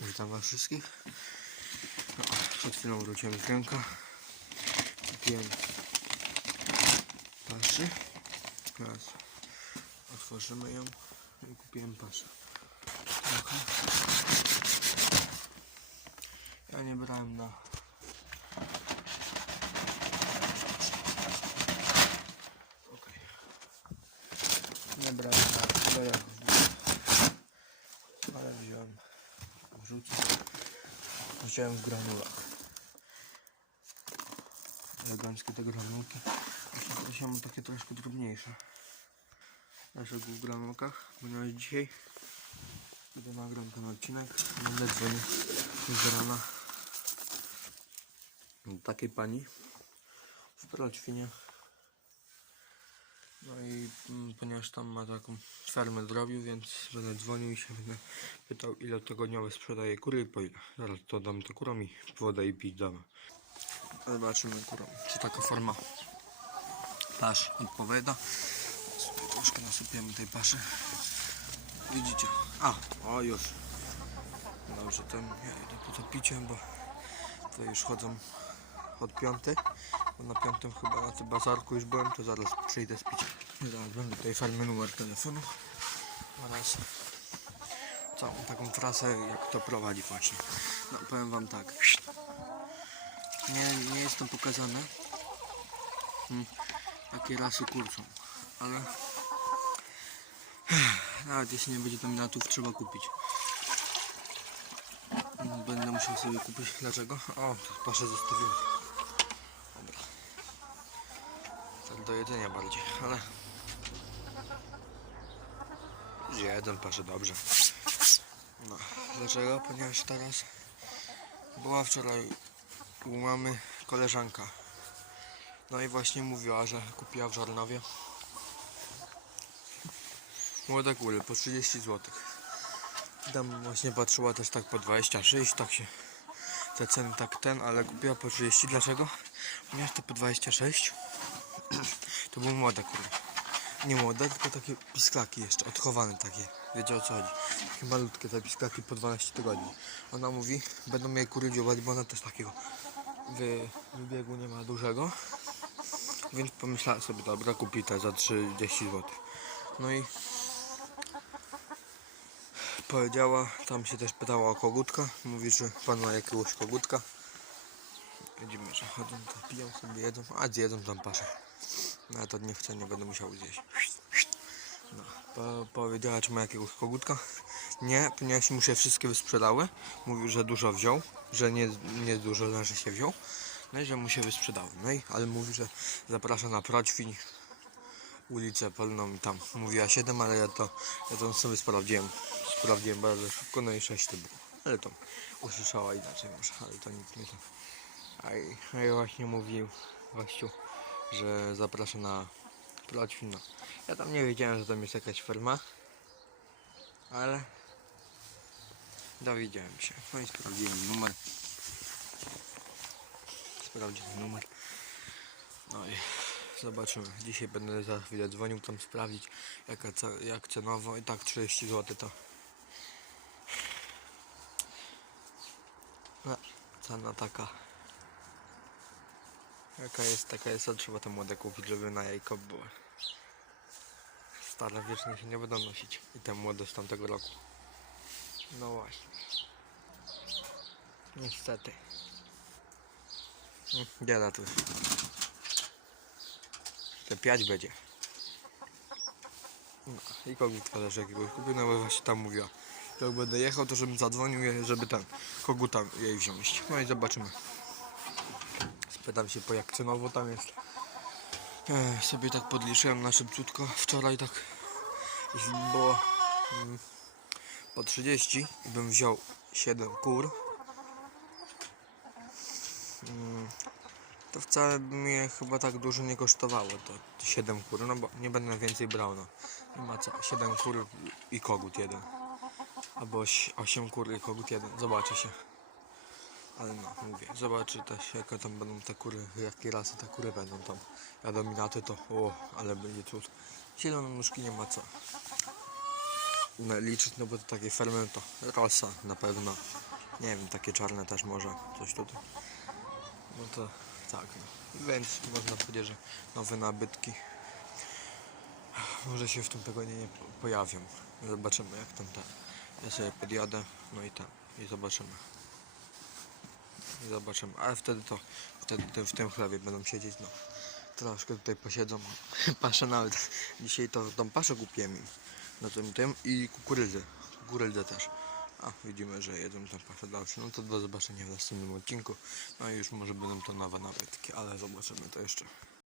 Witam was wszystkich. No, przed chwilą wróciłem z ręka. Kupiłem paszy. Teraz otworzymy ją i kupiłem paszę. Ja nie brałem na Okej. Nie brałem na kolejach ale wziąłem wrzucę wziąłem w granulach. Eleganckie te granulki. Myślę, że takie troszkę drobniejsze dlaczego w granulkach. Ponieważ dzisiaj. Będę nagram ten odcinek. Będę dzwonił z rana. Do takiej pani w Proćwinie no i mm, ponieważ tam ma taką fermę drobiu, więc będę dzwonił i się będę pytał ile tygodniowe sprzedaje kury i po ile. Zaraz to dam to kurom i wodę i pić damy. Zobaczymy kurom, czy taka forma pasz odpowiada. Sobie troszkę nasypiemy tej paszy. Widzicie? A, o już. Dobrze, to ja idę po to picie, bo tutaj już chodzą od piątej. Bo na piątym chyba na tym bazarku już byłem, to zaraz przyjdę piciem. Zaraz będę tutaj farmy numer telefonu oraz całą taką trasę, jak to prowadzi właśnie. No powiem wam tak. Nie, nie jest to pokazane. Hmm, jakie rasy kur są, ale nawet jeśli nie będzie dominatów, trzeba kupić. Będę musiał sobie kupić. Dlaczego? O, paszę zostawiłem. Dobra. Tak do jedzenia bardziej, ale... Jeden pasze dobrze. No, dlaczego? Ponieważ teraz była wczoraj u mamy koleżanka. No i właśnie mówiła, że kupiła w Żarnowie młode góry po 30 zł. Tam właśnie patrzyła też tak po 26, tak się te ceny tak ten, ale kupiła po 30. Dlaczego? Ponieważ to po 26 to były młode kury. Nie młode, tylko takie pisklaki jeszcze, odchowane takie. Wiecie o co chodzi? Takie malutkie te pisklaki po 12 tygodni. Ona mówi, będą jej kury dziobać, bo ona też takiego wy, wybiegu nie ma dużego. Więc pomyślała sobie, dobra, kupi te za 30 zł. No i powiedziała, tam się też pytała o kogutka. Mówi, że pan ma jakiegoś kogutka. Że chodzą, to piją sobie, jedzą, a zjedzą tam paszę. No to nie chcę, nie będę musiał zjeść. No, po, powiedziała, czy ma jakiegoś kogutka. Nie, ponieważ mu się wszystkie wysprzedały. Mówił, że dużo wziął, że nie, nie dużo, znaczy się wziął. No i że mu się wysprzedały. No i, ale mówi, że zaprasza na Proćwiń, ulicę Polną i tam mówiła 7, ale ja to, ja to sobie sprawdziłem. Sprawdziłem bardzo szybko, no i 6 to było. Ale to usłyszała inaczej może, ale to nic nie to. A i, a i właśnie mówił gościu, że zaprasza na Proćwiń. No. Ja tam nie wiedziałem, że tam jest jakaś ferma, ale dowiedziałem się. No i sprawdziłem numer. Sprawdziłem numer. No i zobaczymy. Dzisiaj będę za chwilę dzwonił tam sprawdzić jaka, jak cenowo i tak 30 zł to no, cena taka jaka jest, taka jest, a trzeba te młode kupić, żeby na jajko były. Stare wiecznie się nie będą nosić i te młode z tamtego roku. No właśnie. Niestety. Mm, Bieda tu. Te piać będzie. No, i kogutka też jakiegoś kupił, no bo właśnie tam mówiła. Jak będę jechał, to żebym zadzwonił, żeby ten koguta jej wziąć. No i zobaczymy. Spytam się po jak cenowo tam jest. Ech, sobie tak podliczyłem na szybciutko. Wczoraj tak, jeśli by było mm, po 30 i bym wziął 7 kur, mm, to wcale by mnie chyba tak dużo nie kosztowało to 7 kur, no bo nie będę więcej brał, no. Nie ma co, 7 kur i kogut jeden. Albo 8 kur i kogut jeden, zobaczy się. Ale no, mówię, zobaczy też jakie tam będą te kury, jakie rasy te kury będą tam. Ja dominaty to, o, ale będzie cud. Zielone nóżki nie ma co. no, liczyć, no bo to takie fermy to rosa na pewno. Nie wiem, takie czarne też może, coś tutaj. No to tak, no. Więc można powiedzieć, że nowe nabytki może się w tym tygodniu nie po- pojawią. Zobaczymy jak tam te. Ja sobie podjadę, no i tam, i zobaczymy. Zobaczymy, ale wtedy to, wtedy w tym chlebie będą siedzieć, no. Troszkę tutaj posiedzą. Paszę nawet. Dzisiaj to tą paszę kupiłem. Na tym tym i kukurydzę. Kukurydzę też. A widzimy, że jedzą tą paszę dalsze. No to do zobaczenia w następnym odcinku. No i już może będą to nowe nabytki, ale zobaczymy to jeszcze.